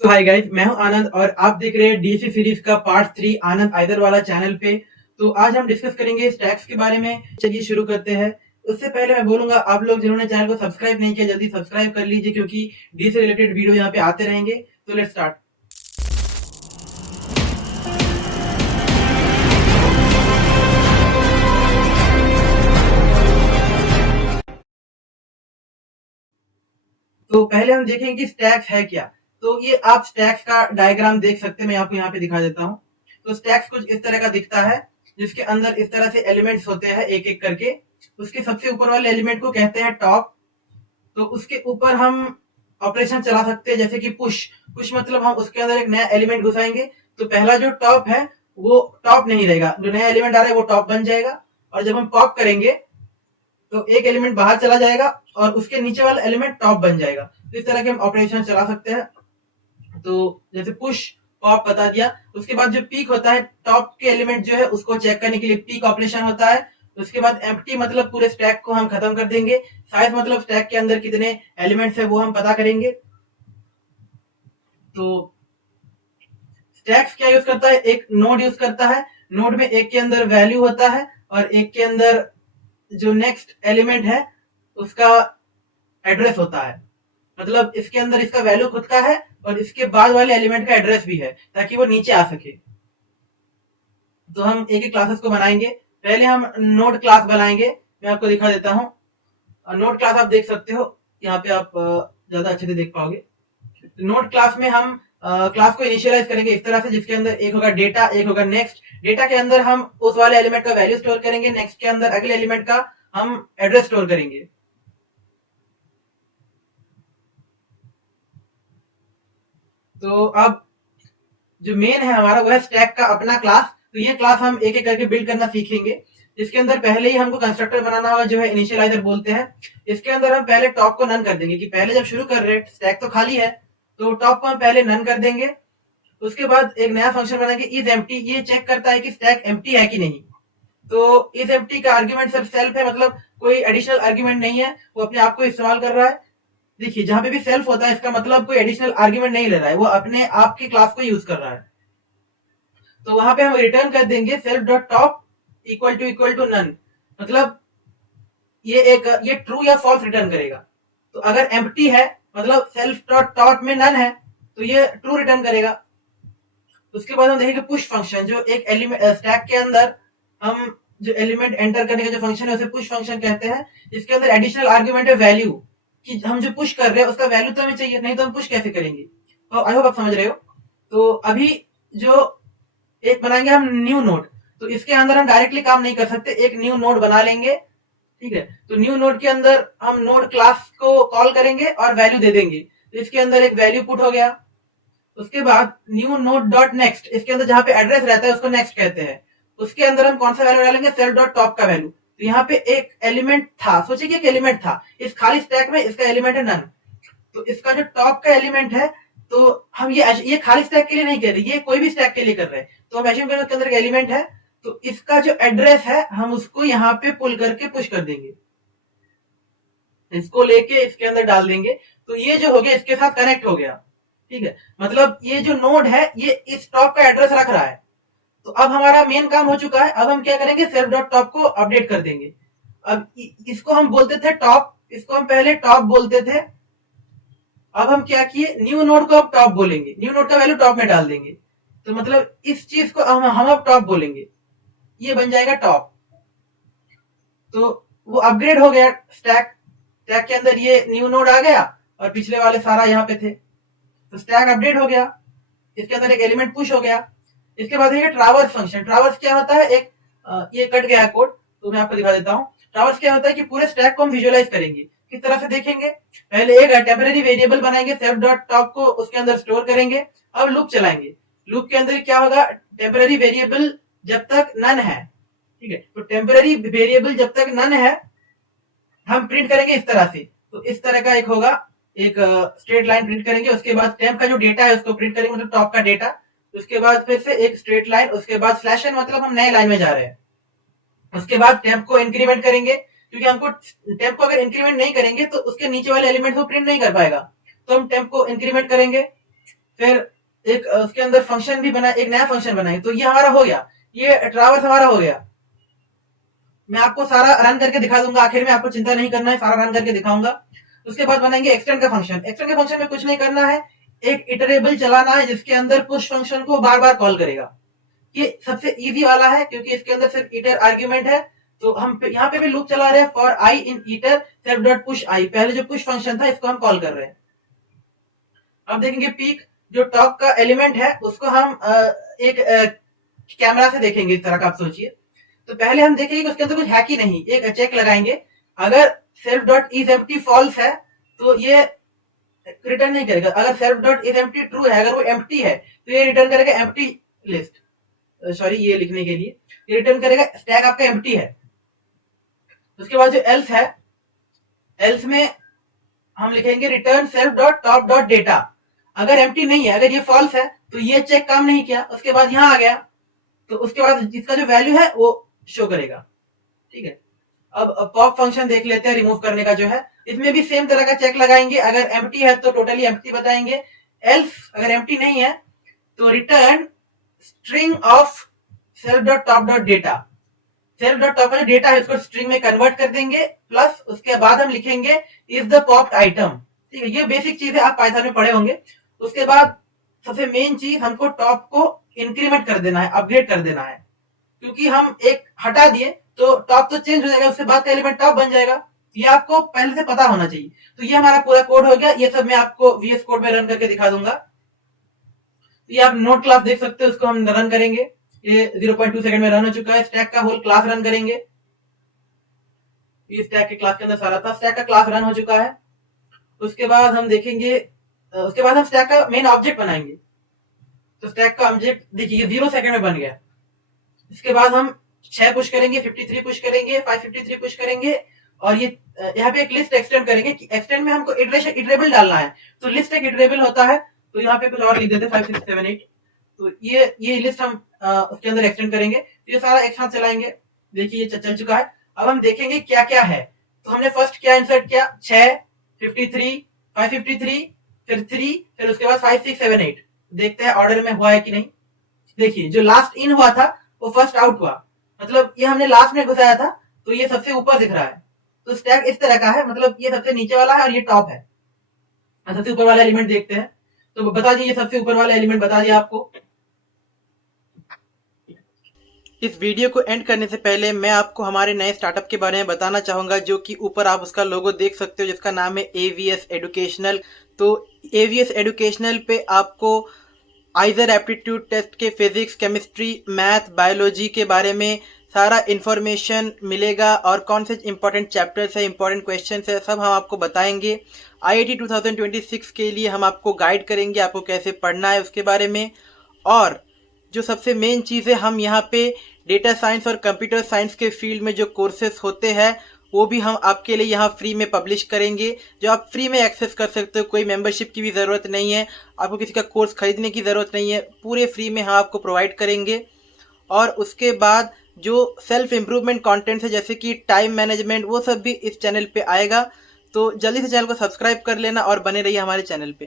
तो hi guys, मैं हूं आनंद और आप देख रहे हैं डीसी सीरीज का पार्ट 3 आनंद आइदर वाला चैनल पे। तो आज हम डिस्कस करेंगे स्टैक्स के बारे में। चलिए शुरू करते हैं। उससे पहले मैं बोलूंगा, आप लोग जिन्होंने चैनल को सब्सक्राइब नहीं किया जल्दी सब्सक्राइब कर लीजिए, क्योंकि डी से रिलेटेड वीडियो यहाँ पे आते रहेंगे। तो लेट्स स्टार्ट। तो पहले हम देखेंगे कि स्टैक्स है क्या। तो ये आप स्टैक्स का डायग्राम देख सकते हैं, मैं आपको यहाँ पे दिखा देता हूँ। तो स्टैक्स कुछ इस तरह का दिखता है, जिसके अंदर इस तरह से एलिमेंट्स होते हैं एक एक करके। उसके सबसे ऊपर वाले एलिमेंट को कहते हैं टॉप। तो उसके ऊपर हम ऑपरेशन चला सकते हैं, जैसे कि पुश। पुश मतलब हम उसके अंदर एक नया एलिमेंट घुसाएंगे, तो पहला जो टॉप है वो टॉप नहीं रहेगा, जो नया एलिमेंट आ रहा है वो टॉप बन जाएगा। और जब हम पॉप करेंगे तो एक एलिमेंट बाहर चला जाएगा और उसके नीचे वाला एलिमेंट टॉप बन जाएगा। तो इस तरह के हम ऑपरेशन चला सकते हैं। तो जैसे पुश पॉप बता दिया। उसके बाद जो पीक होता है, टॉप के एलिमेंट जो है उसको चेक करने के लिए पीक ऑपरेशन होता है। उसके बाद एम्प्टी मतलब पूरे स्टैक को हम खत्म कर देंगे। साइज मतलब स्टैक के अंदर कितने एलिमेंट्स है वो हम पता करेंगे। तो स्टैक्स क्या यूज करता है, एक नोड यूज करता है। नोड में एक के अंदर वैल्यू होता है और एक के अंदर जो नेक्स्ट एलिमेंट है उसका एड्रेस होता है। मतलब इसके अंदर इसका वैल्यू खुद का है और इसके बाद वाले एलिमेंट का एड्रेस भी है, ताकि वो नीचे आ सके। तो हम एक एक क्लासेस को बनाएंगे। पहले हम नोड क्लास बनाएंगे, मैं आपको दिखा देता हूँ। नोड क्लास आप देख सकते हो, यहाँ पे आप ज्यादा अच्छे से देख पाओगे। नोड क्लास में हम क्लास को इनिशियलाइज करेंगे इस तरह से, जिसके अंदर एक होगा डेटा, एक होगा नेक्स्ट। डेटा के अंदर हम उस वाले एलिमेंट का वैल्यू स्टोर करेंगे, नेक्स्ट के अंदर अगले एलिमेंट का हम एड्रेस स्टोर करेंगे। तो अब जो मेन है हमारा वो है स्टैक का अपना क्लास। तो ये क्लास हम एक एक करके बिल्ड करना सीखेंगे। इसके अंदर पहले ही हमको कंस्ट्रक्टर बनाना होगा, जो है इनिशियलाइजर बोलते हैं। इसके अंदर हम पहले टॉप को नन कर देंगे, कि पहले जब शुरू कर रहे स्टैक तो खाली है, तो टॉप को हम पहले नन कर देंगे। उसके बाद एक नया फंक्शन बनाएंगे इज एम्प्टी। ये चेक करता है कि स्टैक एम्प्टी है कि नहीं। तो इज एम्प्टी का आर्ग्यूमेंट सिर्फ सेल्फ है, मतलब कोई एडिशनल आर्ग्यूमेंट नहीं है, वो अपने आप को इस्तेमाल कर रहा है। देखिए, जहां पे भी सेल्फ होता है इसका मतलब कोई एडिशनल आर्ग्यूमेंट नहीं ले रहा है, वो अपने आप की क्लास को यूज कर रहा है। तो वहां पे हम रिटर्न कर देंगे self dot top equal to none. मतलब ये ट्रू या फॉल्स रिटर्न करेगा। तो अगर एम्प्टी है, मतलब सेल्फ डॉट टॉप में नन है, तो ये ट्रू रिटर्न करेगा। उसके बाद हम देखेंगे पुश फंक्शन, जो एक एलिमेंट स्टैक के अंदर हम जो एलिमेंट एंटर करने का जो फंक्शन है उसे पुश फंक्शन कहते हैं। इसके अंदर एडिशनल आर्ग्यूमेंट है वैल्यू, कि हम जो पुश कर रहे हैं उसका वैल्यू तो हमें चाहिए, नहीं तो हम पुश कैसे करेंगे। तो आई होप आप समझ रहे हो। तो अभी जो एक बनाएंगे हम न्यू नोड। तो इसके अंदर हम डायरेक्टली काम नहीं कर सकते, एक न्यू नोड बना लेंगे। ठीक है, तो न्यू नोड के अंदर हम नोड क्लास को कॉल करेंगे और वैल्यू दे देंगे। तो इसके अंदर एक वैल्यू पुट हो गया। उसके बाद न्यू नोड डॉट नेक्स्ट, इसके अंदर जहां पे एड्रेस रहता है उसको नेक्स्ट कहते हैं। उसके अंदर हम कौन सा वैल्यू डालेंगे, सेल्फ डॉट टॉप का वैल्यू। तो यहाँ पे एक एलिमेंट था, सोचिए कि एक एलिमेंट था इस खाली स्टैक में, इसका एलिमेंट है नन। तो इसका जो टॉप का एलिमेंट है, तो हम ये खाली स्टैक के लिए नहीं कर रहे, ये कोई भी स्टैक के लिए कर रहे हैं। तो हम एज्यूम करें उसके अंदर एक एलिमेंट है, तो इसका जो एड्रेस है हम उसको यहाँ पे पुल करके पुश कर देंगे, इसको लेके इसके अंदर डाल देंगे। तो ये जो हो गया इसके साथ कनेक्ट हो गया। ठीक है, मतलब ये जो नोड है ये इस टॉप का एड्रेस रख रहा है। तो अब हमारा मेन काम हो चुका है। अब हम क्या करेंगे, सेल्फ डॉट टॉप को अपडेट कर देंगे। अब इसको हम बोलते थे टॉप, इसको हम पहले टॉप बोलते थे। अब हम क्या किए, न्यू नोड को अब टॉप बोलेंगे, न्यू नोड का वैल्यू टॉप में डाल देंगे। तो मतलब इस चीज को हम अब टॉप बोलेंगे, ये बन जाएगा टॉप। तो वो अपग्रेड हो गया स्टैक। स्टैक के अंदर ये न्यू नोड आ गया और पिछले वाले सारा यहाँ पे थे। तो स्टैक अपडेट हो गया, इसके अंदर एक एलिमेंट पुश हो गया। इसके बाद है ट्रावर्स फंक्शन। ट्रावर्स क्या होता है, एक ये कट गया कोड, तो मैं आपको दिखा देता हूँ। ट्रावर्स क्या होता है कि पूरे स्टैक को हम विजुअलाइज करेंगे। किस तरह से देखेंगे, पहले एक टेम्पररी वेरिएबल बनाएंगे, सेल्फ डॉट टॉप को उसके अंदर स्टोर करेंगे। अब लूप चलाएंगे। लूप के अंदर क्या होगा, टेम्पररी वेरिएबल जब तक नन है, ठीक है, तो टेम्पररी वेरिएबल जब तक नन है हम प्रिंट करेंगे इस तरह से। तो इस तरह का एक होगा, एक स्ट्रेट लाइन प्रिंट करेंगे। उसके बाद टेम्प का जो डेटा है उसको प्रिंट करेंगे, मतलब टॉप का डेटा। उसके बाद फिर से एक स्ट्रेट लाइन, उसके बाद स्लैश एन, मतलब हम नए लाइन में जा रहे हैं। उसके बाद टेम्प को इंक्रीमेंट करेंगे, क्योंकि हमको टेम्प को अगर इंक्रीमेंट नहीं करेंगे तो उसके नीचे वाले एलिमेंट को प्रिंट नहीं कर पाएगा। तो हम टेम्प को इंक्रीमेंट करेंगे। फिर एक उसके अंदर फंक्शन भी बना, एक नया फंक्शन बनाए। तो ये हमारा हो गया, ये ट्रावर्स हमारा हो गया। मैं आपको सारा रन करके दिखा दूंगा, आखिर में आपको चिंता नहीं करना है, सारा रन करके दिखाऊंगा। उसके बाद बनाएंगे एक्सटेंड का फंक्शन। एक्सटेंड के फंक्शन में कुछ नहीं करना है, एक इटरेबल चलाना है जिसके अंदर पुश फंक्शन को बार बार कॉल करेगा। ये सबसे इजी वाला है क्योंकि इसके अंदर सिर्फ इटर आर्ग्यूमेंट है। तो हम यहाँ पे भी लूप चला रहे हैं for i in iter self dot push i. पहले जो पुश फंक्शन था इसको हम कॉल कर रहे हैं। अब देखेंगे पीक, जो टॉप का एलिमेंट है उसको हम एक कैमरा से देखेंगे, इस तरह का आप सोचिए। तो पहले हम देखेंगे कि उसके अंदर कुछ है कि नहीं, एक चेक लगाएंगे। अगर self dot is empty false है तो ये रिटर्न नहीं करेगा। अगर self dot is empty true है, अगर वो एम्प्टी है तो ये रिटर्न करेगा एम्प्टी लिस्ट। सॉरी, ये लिखने के लिए ये रिटर्न करेगा स्टैक आपका एम्प्टी है। उसके बाद जो एल्स है, एल्स में हम लिखेंगे return self dot top dot data. अगर एम्प्टी नहीं है, अगर ये फॉल्स है तो ये चेक काम नहीं किया। उसके बाद यहाँ आ गया तो उसके बाद इसका जो वैल्यू है वो शो करेगा। ठीक है, अब पॉप फंक्शन देख लेते हैं रिमूव करने का जो है। इसमें भी सेम तरह का चेक लगाएंगे, अगर एम्प्टी है तो टोटली एम्प्टी बताएंगे। एल्स अगर एम्प्टी नहीं है तो return string of self dot top dot data. Self dot top का जो डेटा है उसको स्ट्रिंग में कन्वर्ट कर देंगे, प्लस उसके बाद हम लिखेंगे इज द पॉप्ड आइटम। ठीक है, ये बेसिक चीज है, आप पाइथन में पढ़े होंगे। उसके बाद सबसे मेन चीज, हमको टॉप को इंक्रीमेंट कर देना है, अपग्रेड कर देना है। क्योंकि हम एक हटा दिए तो टॉप तो चेंज हो जाएगा, उसके बाद का एलिमेंट टॉप बन जाएगा। ये आपको पहले से पता होना चाहिए। तो ये हमारा पूरा कोड हो गया। ये सब मैं आपको VS कोड में रन करके दिखा दूंगा। ये आप नोट क्लास देख सकते हो, उसको हम रन करेंगे। ये 0.2 सेकंड में रन हो चुका है। स्टैक का होल क्लास रन करेंगे। ये स्टैक के क्लास के अंदर सारा था, स्टैक का क्लास रन हो चुका है। उसके बाद हम देखेंगे, उसके बाद हम स्टैक का मेन ऑब्जेक्ट बनाएंगे। तो स्टैक का ऑब्जेक्ट देखिए 0 सेकंड में बन गया। इसके बाद हम 6 पुश करेंगे, 53 पुश करेंगे, 553 पुश करेंगे, और ये यहाँ पे एक लिस्ट एक्सटेंड करेंगे। एक्सटेंड में हमको इटरेबल डालना है, तो लिस्ट एक इटरेबल होता है। तो यहाँ पे कुछ और लिख देते 5 6 7 8। तो ये लिस्ट हम उसके अंदर एक्सटेंड करेंगे। तो ये सारा एक साथ चलाएंगे। देखिए ये चल चुका है। अब हम देखेंगे क्या क्या है। तो हमने फर्स्ट क्या इंसर्ट किया, 6, 53, 553, फिर 3, फिर उसके बाद 5 6 7 8। देखते हैं ऑर्डर में हुआ है कि नहीं। देखिए जो लास्ट इन हुआ था वो फर्स्ट आउट हुआ, मतलब ये हमने लास्ट में घुसाया था तो ये सबसे ऊपर दिख रहा है। तो स्टैक इस तरह का है, मतलब ये सबसे नीचे वाला है और ये टॉप है। सबसे ऊपर वाला एलिमेंट देखते हैं। तो बता दिए, सबसे ऊपर वाला एलिमेंट बता दिया आपको। इस वीडियो को एंड करने से पहले मैं आपको हमारे नए स्टार्टअप के बारे में बताना चाहूँगा, जो कि ऊपर आप उसका लोगो देख सकते हो, जिसका नाम है AVS एडुकेशनल। तो AVS एडुकेशनल पे आपको आइजर एप्टीट्यूड टेस्ट के फिजिक्स, केमिस्ट्री, मैथ, बायोलॉजी के बारे में सारा इन्फॉर्मेशन मिलेगा, और कौन से इंपॉर्टेंट चैप्टर्स है, इंपॉर्टेंट क्वेश्चन है, सब हम आपको बताएंगे। IIT 2026 के लिए हम आपको गाइड करेंगे, आपको कैसे पढ़ना है उसके बारे में। और जो सबसे मेन चीज़ है, हम यहाँ पे डेटा साइंस और कंप्यूटर साइंस के फील्ड में जो कोर्सेज होते हैं वो भी हम आपके लिए यहाँ फ्री में पब्लिश करेंगे, जो आप फ्री में एक्सेस कर सकते हो। कोई मेंबरशिप की भी ज़रूरत नहीं है, आपको किसी का कोर्स खरीदने की ज़रूरत नहीं है, पूरे फ्री में हम आपको प्रोवाइड करेंगे। और उसके बाद जो सेल्फ इम्प्रूवमेंट कंटेंट है, जैसे कि टाइम मैनेजमेंट, वो सब भी इस चैनल पे आएगा। तो जल्दी से चैनल को सब्सक्राइब कर लेना और बने रहिए हमारे चैनल पे।